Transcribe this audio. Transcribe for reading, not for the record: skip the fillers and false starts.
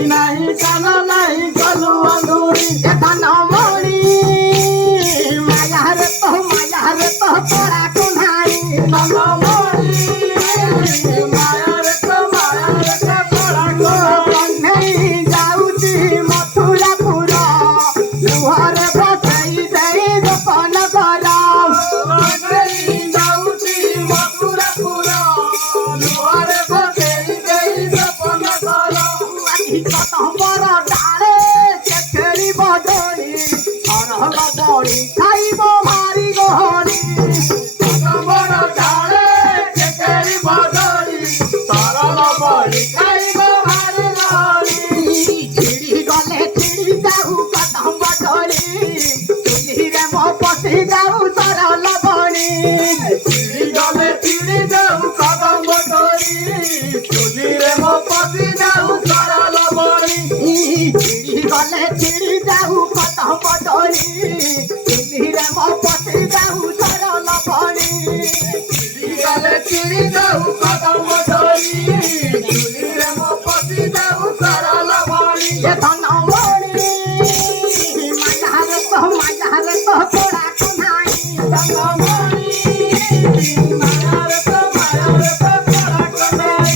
आखि नहीं कान नहीं गलु अंधुरी ए धनमणि माया रे तो तोरा कुन्हाई धनमणि माया रे तो तोरा कुन्हाई जाऊची मथुरापुर लुहर बसई देई गोपन गरम जाऊची मथुरापुर लुहर बसई देई गोपन गरम आखि कतबर डाले से खेली बजनी हरहल बड़ी खाइब मारी गहनी कतबर डाले से खेली बजनी हरहल बड़ी खाइब मारी गहनी चिड़ी गले चिड़ी जाऊ कदम बटरी चुलीरे मो पसी जाऊ सरल बणी चिड़ी गले चिड़ी जाऊ कदम बटरी चुलीरे मो पसी जाऊ सरल बणी चिड़ी गले चिड़ी जाऊ कदम बटरी चुलीरे मो पसी जाऊ सरल बणी चिड़ी गले चिड़ी जाऊ कदम बटरी चुलीरे मो पसी जाऊ सरल बणी ए धनमणि माया रे तो तोरा कुन्हाई धनमणि माया रे तो तोरा कुन्हाई